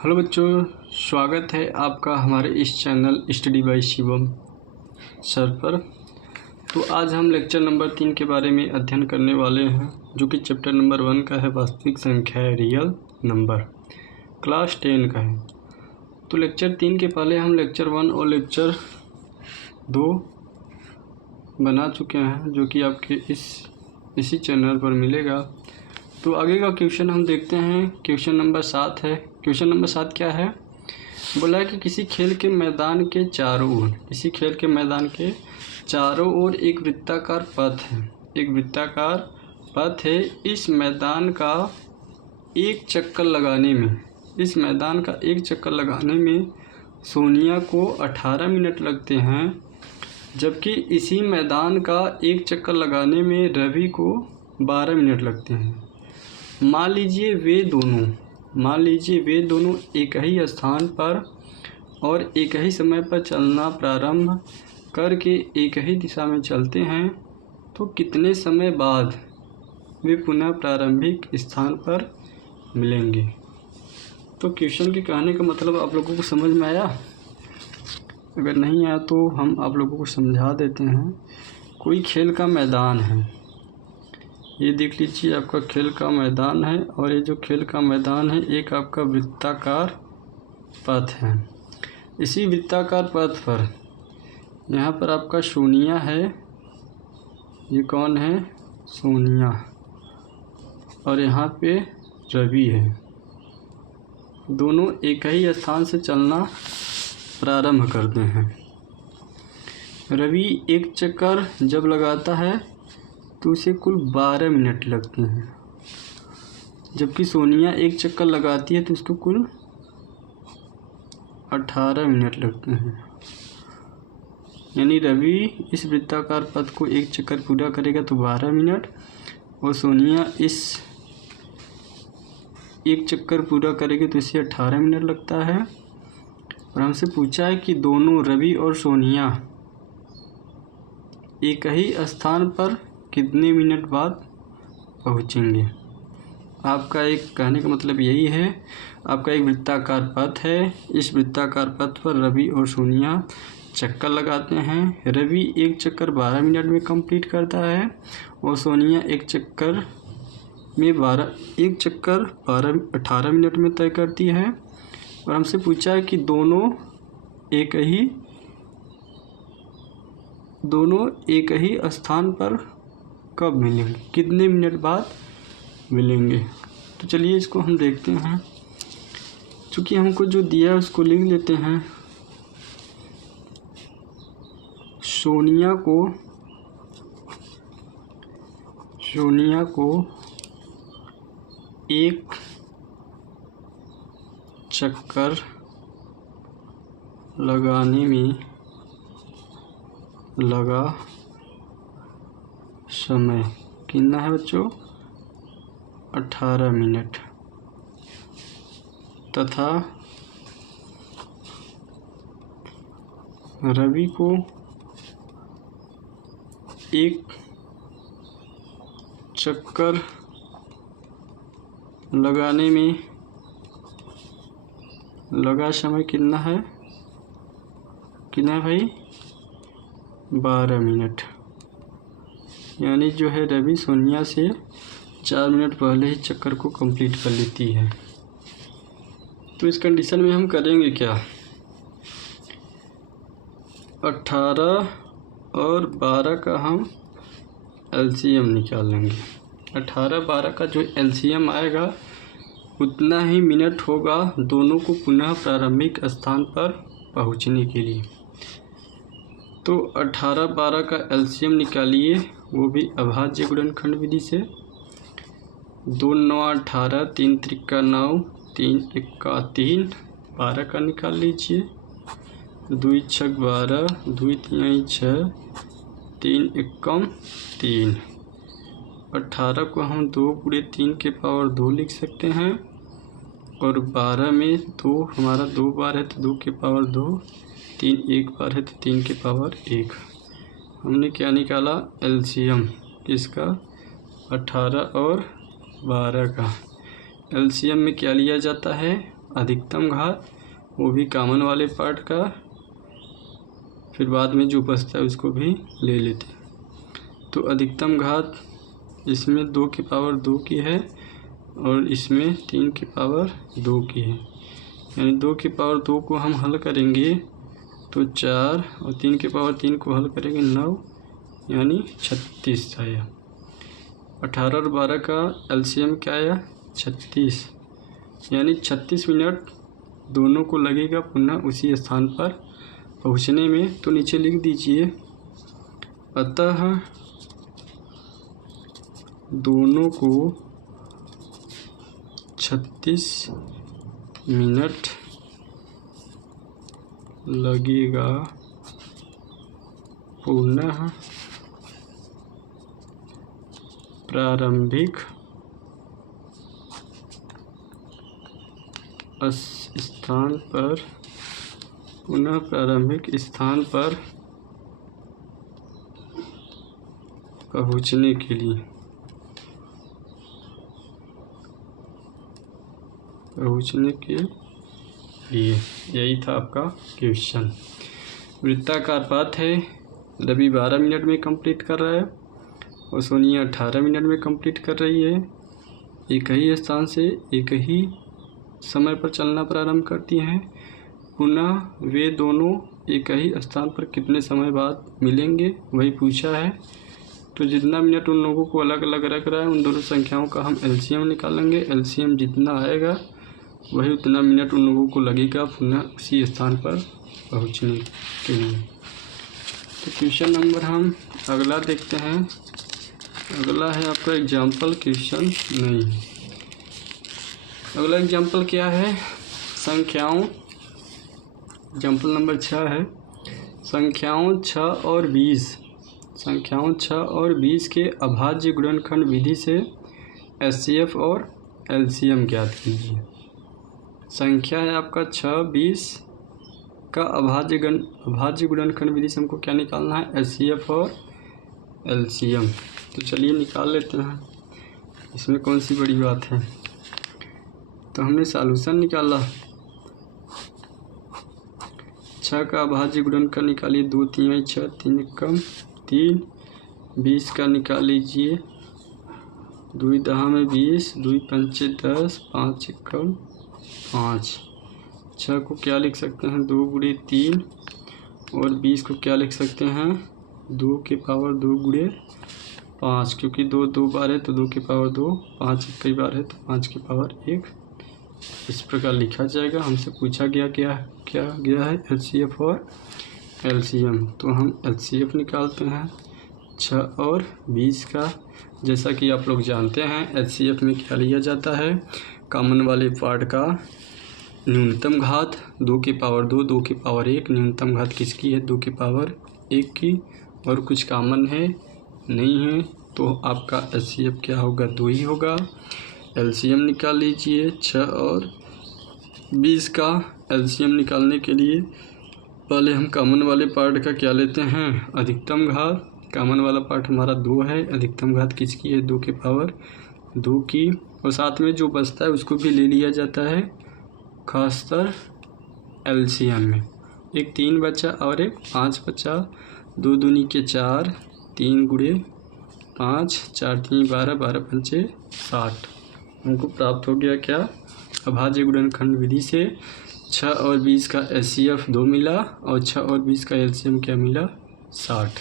Hello बच्चों, स्वागत है आपका हमारे इस channel study bye Shivam sir पर। तो आज हम लेक्चर नंबर 3 के बारे में अध्ययन करने वाले हैं, जो कि चैप्टर नंबर 1 का है, वास्तविक संख्या है, रियल नंबर, क्लास 10 का है। तो लेक्चर 3 के पहले हम लेक्चर 1 और लेक्चर 2 बना चुके हैं, जो कि आपके इसी चैनल पर मिलेगा। तो आगे का क्वेश्चन हम देखते हैं। क्वेश्चन नंबर 7 है। क्वेश्चन नंबर 7 क्या है? बोला है कि किसी खेल के मैदान के चारों ओर एक वृत्ताकार पथ है। इस मैदान का एक चक्कर लगाने में सोनिया को 18 मिनट लगते हैं, जबकि इसी मैदान का एक चक्कर लगाने में रवि को 12 मिनट लगते हैं। मान लीजिए वे दोनों एक ही स्थान पर और एक ही समय पर चलना प्रारंभ करके एक ही दिशा में चलते हैं, तो कितने समय बाद वे पुनः प्रारंभिक स्थान पर मिलेंगे? तो क्वेश्चन के कहने का मतलब आप लोगों को समझ में आया? अगर नहीं आया तो हम आप लोगों को समझा देते हैं। कोई खेल का मैदान है, ये देख लीजिए, आपका खेल का मैदान है, और ये जो खेल का मैदान है एक आपका वृत्ताकार पथ है। इसी वृत्ताकार पथ पर यहाँ पर आपका सोनिया है। ये कौन है? सोनिया। और यहाँ पे रवि है। दोनों एक ही स्थान से चलना प्रारंभ करते हैं। रवि एक चक्कर जब लगाता है तो उसे कुल 12 मिनट लगते हैं, जबकि सोनिया एक चक्कर लगाती है तो उसको कुल 18 मिनट लगते हैं। यानी रवि इस वृत्ताकार पथ को एक चक्कर पूरा करेगा तो 12 मिनट, और सोनिया इस एक चक्कर पूरा करेगी तो इसे 18 मिनट लगता है। और हमसे पूछा है कि दोनों रवि और सोनिया एक ही स्थान पर कितने मिनट बाद पहुँचेंगे। आपका एक कहने का मतलब यही है, आपका एक वृत्ताकार पथ है। इस वृत्ताकार पथ पर रवि और सोनिया चक्कर लगाते हैं। रवि एक चक्कर 12 मिनट में कंप्लीट करता है और सोनिया एक चक्कर 18 मिनट में तय करती है। और हमसे पूछा है कि दोनों एक ही स्थान पर कब मिलेंगे, कितने मिनट बाद मिलेंगे। तो चलिए इसको हम देखते हैं। चूँकि हमको जो दिया है उसको लिख लेते हैं। सोनिया को एक चक्कर लगाने में लगा समय कितना है बच्चों? 18 मिनट। तथा रवि को एक चक्कर लगाने में लगा समय कितना है भाई? 12 मिनट। यानी जो है रवि सोनिया से 4 मिनट पहले ही चक्कर को कंप्लीट कर लेती है। तो इस कंडीशन में हम करेंगे क्या? 18 और 12 का हम एलसीएम निकाल लेंगे। 18-12 का जो एलसीएम आएगा उतना ही मिनट होगा दोनों को पुनः प्रारंभिक स्थान पर पहुंचने के लिए। तो 18-12 का एलसीएम निकालिए, वो भी अभाज्य गुणनखंड विधि से। 2 9 18, 3 त्रिका 9, 3 इक्का 3, 12 का निकाल लीजिए। 2 छक 12, 2 तिहाई 6, 3 इक्कम 3। 18 को हम 2 × 3 के पावर 2 लिख सकते हैं, और 12 में 2 हमारा 2 बार है तो 2 के पावर 2, 3 एक बार है तो 3 के पावर 1। हमने क्या निकाला? एलसीएम इसका 18 और 12 का। एलसीएम में क्या लिया जाता है? अधिकतम घात, वो भी कॉमन वाले पार्ट का, फिर बाद में जो बचता है उसको भी ले लेते हैं। तो अधिकतम घात इसमें 2 की पावर 2 की है और इसमें 3 की पावर 2 की है, यानी 2 की पावर 2 को हम हल करेंगे तो 4 और 3 की पावर 3 को हल करेंगे 9, यानी 36 आया। 18 और 12 का एलसीएम क्या आया? 36, यानी 36 मिनट दोनों को लगेगा पुनः उसी स्थान पर पहुंचने में। तो नीचे लिख दीजिए, अतः दोनों को 36 मिनट लगेगा पुनः प्रारंभिक स्थान पर पहुंचने के लिए। यही था आपका क्वेश्चन। वृत्ताकार पथ है, रवि 12 मिनट में कंप्लीट कर रहा है और सोनिया 18 मिनट में कंप्लीट कर रही है। एक ही स्थान से एक ही समय पर चलना प्रारंभ करती हैं। पुनः वे दोनों एक ही स्थान पर कितने समय बाद मिलेंगे वही पूछा है। तो जितना मिनट उन लोगों को अलग अलग रख रहा है उन दोनों संख्याओं का हम एलसीएम निकालेंगे। एलसीएम जितना आएगा वही उतना मिनट उन लोगों को लगेगा पुनः उसी स्थान पर पहुंचने के लिए। तो क्वेश्चन नंबर हम अगला देखते हैं। अगला है आपका एग्जाम्पल क्वेश्चन नहीं। अगला एग्जाम्पल क्या है? संख्याओं, एग्जाम्पल नंबर 6 है। संख्याओं 6 और 20 के अभाज्य गुणनखंड विधि से एचसीएफ और एलसीएम ज्ञात कीजिए। संख्या है आपका 6, 20 का अभाज्य गुणनखंड विधि से हमको क्या निकालना है? एचसीएफ और एलसीएम। तो चलिए निकाल लेते हैं, इसमें कौन सी बड़ी बात है। तो हमने सॉल्यूशन निकाला, 6 का अभाज्य गुणनखंड निकालिए, 2 3 6, 3 कम 3। 20 का निकाल लीजिए, 2 दहा में 20, 2 पंचे 10, 5 कम 5। 6 को क्या लिख सकते हैं? 2 गुणे 3, और 20 को क्या लिख सकते हैं? 2 के पावर 2 गुणे 5, क्योंकि 2 2 बार है तो 2 के पावर 2, 5 कई बार है तो 5 के पावर 1। इस प्रकार लिखा जाएगा। हमसे पूछा गया क्या गया है? एचसीएफ और एलसीएम। तो हम एचसीएफ निकालते हैं 6 और 20 का। जैसा कि आप लोग जानते हैं एचसीएफ में क्या लिया जाता है? कॉमन वाले पार्ट का न्यूनतम घात 2 की पावर 2, 2 की पावर 1। न्यूनतम घात किसकी है? 2 की पावर 1 की। और कुछ कॉमन है नहीं है तो आपका एचसीएफ क्या होगा? 2 ही होगा। एलसीएम निकाल लीजिए 6 और 20 का। एलसीएम निकालने के लिए पहले हम कॉमन वाले पार्ट का क्या लेते हैं? अधिकतम घात। कॉमन वाला पार्ट हमारा 2 है, अधिकतम घात किसकी है? 2 की पावर 2 की। और साथ में जो बचता है उसको भी ले लिया जाता है, खासकर एलसीएम में। एक 3 बचा और एक 5 बचा। 2 दूनी के 4, 3 गुणे 5, 4 3 12, 12 पंचे 60। हमको प्राप्त हो गया क्या? अभाज्य गुणनखंड विधि से 6 और 20 का एचसीएफ 2 मिला और 6 और 20 का एलसीएम क्या मिला? 60।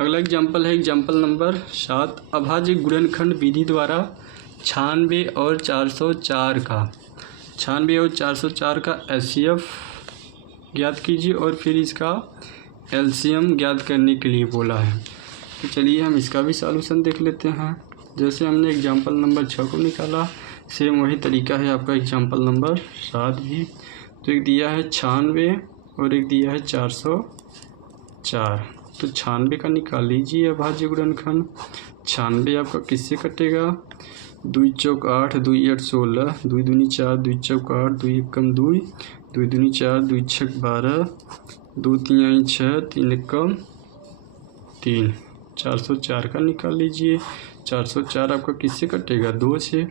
अगला एग्जाम्पल है एग्जाम्पल नंबर 7। अभाज्य गुणनखंड विधि द्वारा 96 और 404 का एचसीएफ ज्ञात कीजिए और फिर इसका एलसीएम ज्ञात करने के लिए बोला है। तो चलिए हम इसका भी सॉल्यूशन देख लेते हैं। जैसे हमने एग्जाम्पल नंबर 6 को निकाला, सेम वही तरीका है आपका एग्जाम्पल नंबर 7 भी। तो एक दिया है 96 और एक दिया है 404। तो 96 का निकाल लीजिए अभाज्य गुणनखंड। 96 आपका किससे कटेगा? 2 चौक 8, 2 8 16, 2 दूनी 4, 2 चौक 8, 2 कम 2, 2 दूनी 4, 2 छक 12, 2 3 6, 3 कम 3। 404 का निकाल लीजिए। 404 आपका किससे कटेगा? 2 से।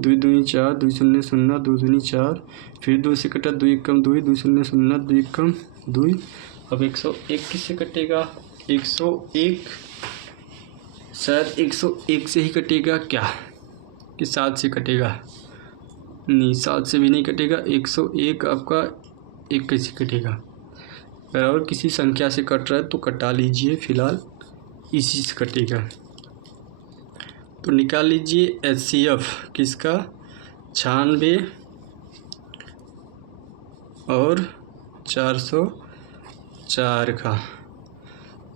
2 दूनी 4, 2 शून्य 0, 2 दूनी 4, फिर 2 से कटा 2 एकम 2, 2 शून्य 0, 2 एकम 2। अब 101 किससे कटेगा? 101 शायद 101 से ही कटेगा क्या, कि 7 से कटेगा? नहीं, 7 से भी नहीं कटेगा। 101 आपका 1 कैसे कटेगा? अगर और किसी संख्या से कट रहा है तो कटा लीजिए, फिलहाल इसी से कटेगा। तो निकाल लीजिए HCF किसका? 96 और 404 का।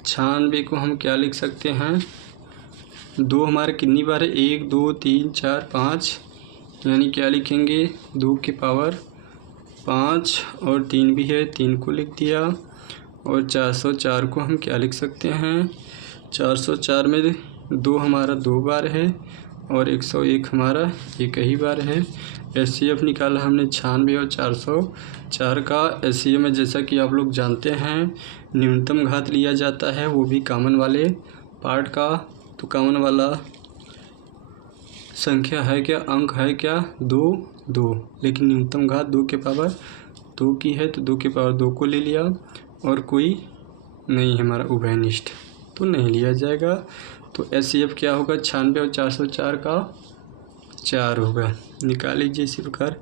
96 को हम क्या लिख सकते हैं? 2 हमारे कितनी बार है? 1 2 3 4 5, यानी क्या लिखेंगे? 2 की पावर 5 और 3 भी है, 3 को लिख दिया। और 404 को हम क्या लिख सकते हैं? 404 में 2 हमारा 2 बार है और 101 हमारा एक ही बार है। HCF निकाला हमने 96 और 404 का। HCF में जैसा कि आप लोग जानते हैं न्यूनतम घात लिया जाता है, वो भी कॉमन वाले पार्ट का। तो कॉमन वाला संख्या है क्या, अंक है क्या? 2 2, लेकिन न्यूनतम घात 2 के पावर 2 की है तो 2 के पावर 2 को ले लिया, और कोई नहीं हमारा उभयनिष्ठ तो नहीं लिया जाएगा। तो HCF क्या होगा? 96 और 404 का 4 होगा। निकाल लीजिए इसी प्रकार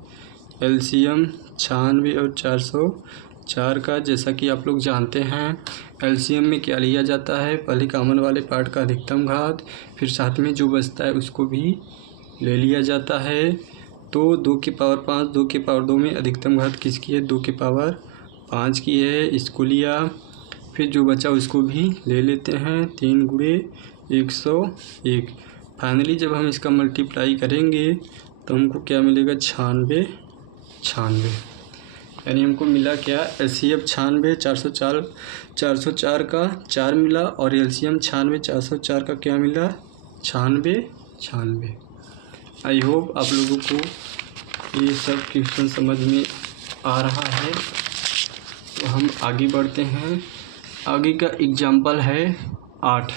LCM 96 और 404 का। जैसा कि आप लोग जानते हैं LCM में क्या लिया जाता है? पहले कॉमन वाले पार्ट का अधिकतम घात, फिर साथ में जो बचता है उसको भी ले लिया जाता है। तो 2 की पावर 5, 2 की पावर 2 में अधिकतम घात किसकी है? 2 की पावर 5 की है, इसको लिया। फिर जो बचा उसको भी ले लेते हैं, 3 गुणे 101। फाइनली जब हम इसका मल्टीप्लाई करेंगे तो हमको क्या मिलेगा? 96 96, यानी हमको मिला क्या? HCF 96 404 का 4 मिला, और LCM 96 404 का क्या मिला? 96 96। आई होप आप लोगों को ये सब क्वेश्चन समझ में आ रहा है। तो हम आगे बढ़ते हैं। आगे का एग्जाम्पल है 8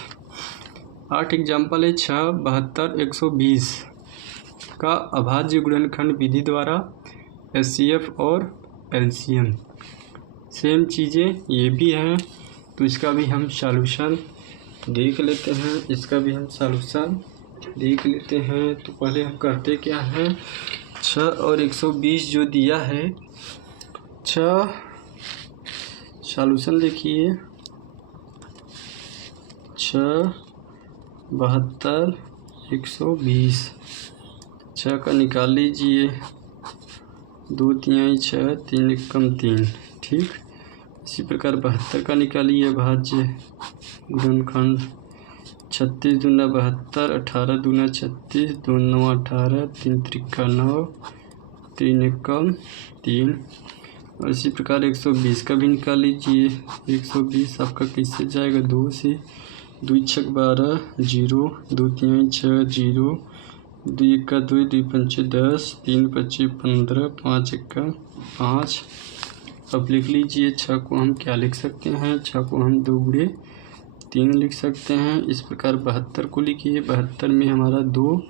एग्जाम्पल है 6 72 120 का अभाज्य गुणनखंड विधि द्वारा HCF और LCM सेम चीज़ें ये भी हैं, तो इसका भी हम सॉल्यूशन देख लेते हैं। तो पहले हम करते क्या हैं? 6 और 120 जो दिया है, 6 सॉल्यूशन देखिए, 6 72 120, 6 का निकाल लीजिए, 2 तिहाई 6, 3 एकम 3, ठीक। इसी प्रकार 72 का निकालिए भाज्य गुणनखंड, 36 दूना 72, 18 दूना 36, 2 9 18, 3 त्रिका 9, 3 एकम 3। और इसी प्रकार 120 का भी निकाल लीजिए। 120 आपका कैसे जाएगा? 2 से, 2 छक 12 0, 2 तिहाई 6 0, 2 इक्का 2, 2 पंचे 10, 3 पच्चे 15, 5 इक्का 5। अब लिख लीजिए 6 को हम क्या लिख सकते हैं? 6 को हम 2 गुणे 3 लिख सकते हैं। इस प्रकार 72 को लिखिए। 72 में हमारा 2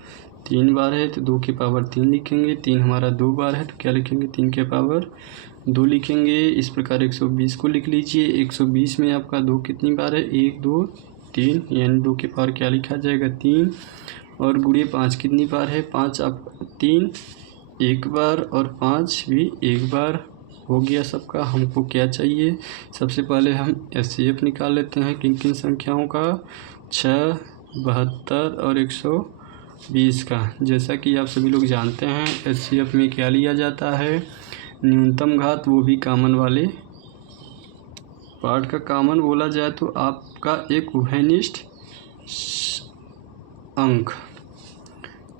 3 बार है तो 2 के पावर 3 लिखेंगे। 3 हमारा 2 बार है तो क्या लिखेंगे? 3 के पावर 2 लिखेंगे। इस प्रकार 120 को लिख लीजिए। 120 में आपका 2 कितनी बार है? 1 2 3, यानी 2 के पावर क्या लिखा जाएगा? 3। और गुणे 5 कितनी बार है? 5 आप 3 एक बार और 5 भी एक बार। हो गया सबका। हमको क्या चाहिए? सबसे पहले हम HCF निकाल लेते हैं किन किन संख्याओं का? 6 72 और 120 का। जैसा कि आप सभी लोग जानते हैं HCF में क्या लिया जाता है? न्यूनतम घात, वो भी कॉमन वाले पार्ट का। कॉमन बोला जाए तो आपका एक उभयनिष्ठ अंक,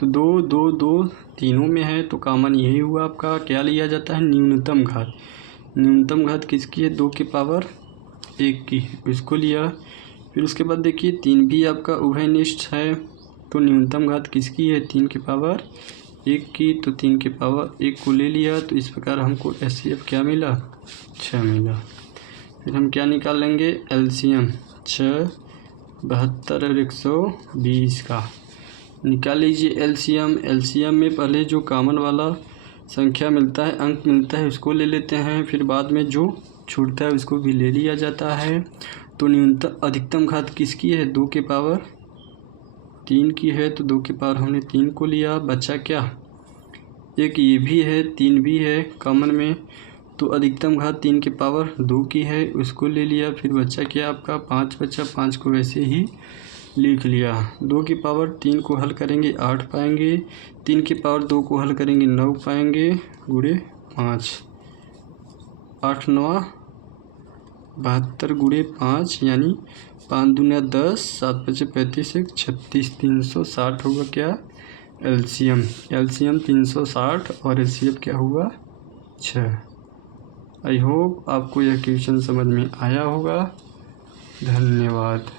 तो 2 2 2 तीनों में है तो कॉमन यही हुआ आपका। क्या लिया जाता है? न्यूनतम घात। न्यूनतम घात किसकी है? 2 की पावर 1 की, इसको लिया। फिर उसके बाद देखिए 3 भी आपका उभयनिष्ठ है, तो न्यूनतम घात किसकी है? 3 की पावर 1 की, तो 3 की पावर 1 को ले लिया। तो इस प्रकार हमको HCF क्या मिला? 6 मिला। फिर हम क्या निकाल लेंगे? LCM 6 72 और 120 का। निकाल लीजिए एलसीएम। एलसीएम में पहले जो कॉमन वाला संख्या मिलता है, अंक मिलता है, उसको ले लेते हैं, फिर बाद में जो छूटता है उसको भी ले लिया जाता है। तो न्यूनतम अधिकतम घात किसकी है? 2 के पावर 3 की है, तो 2 के पावर हमने 3 को लिया। बचा क्या? एक ये भी है, 3 भी है कॉमन में, तो अधिकतम घात 3 के पावर 2 की है, उसको ले लिया। फिर बचा क्या आपका? 5 बचा, 5 को वैसे ही लिख लिया। 2 की पावर 3 को हल करेंगे 8 पाएंगे, 3 की पावर 2 को हल करेंगे 9 पाएंगे, गुणे 5, 8 9 72 गुणे 5 यानी 5 दूना 10, 7 बचे 35, 1 36, 360 होगा क्या? एलसीएम। एलसीएम 360 और एलसीएम क्या हुआ? 6। आई होप आपको यह क्वेश्चन समझ में आया होगा। धन्यवाद।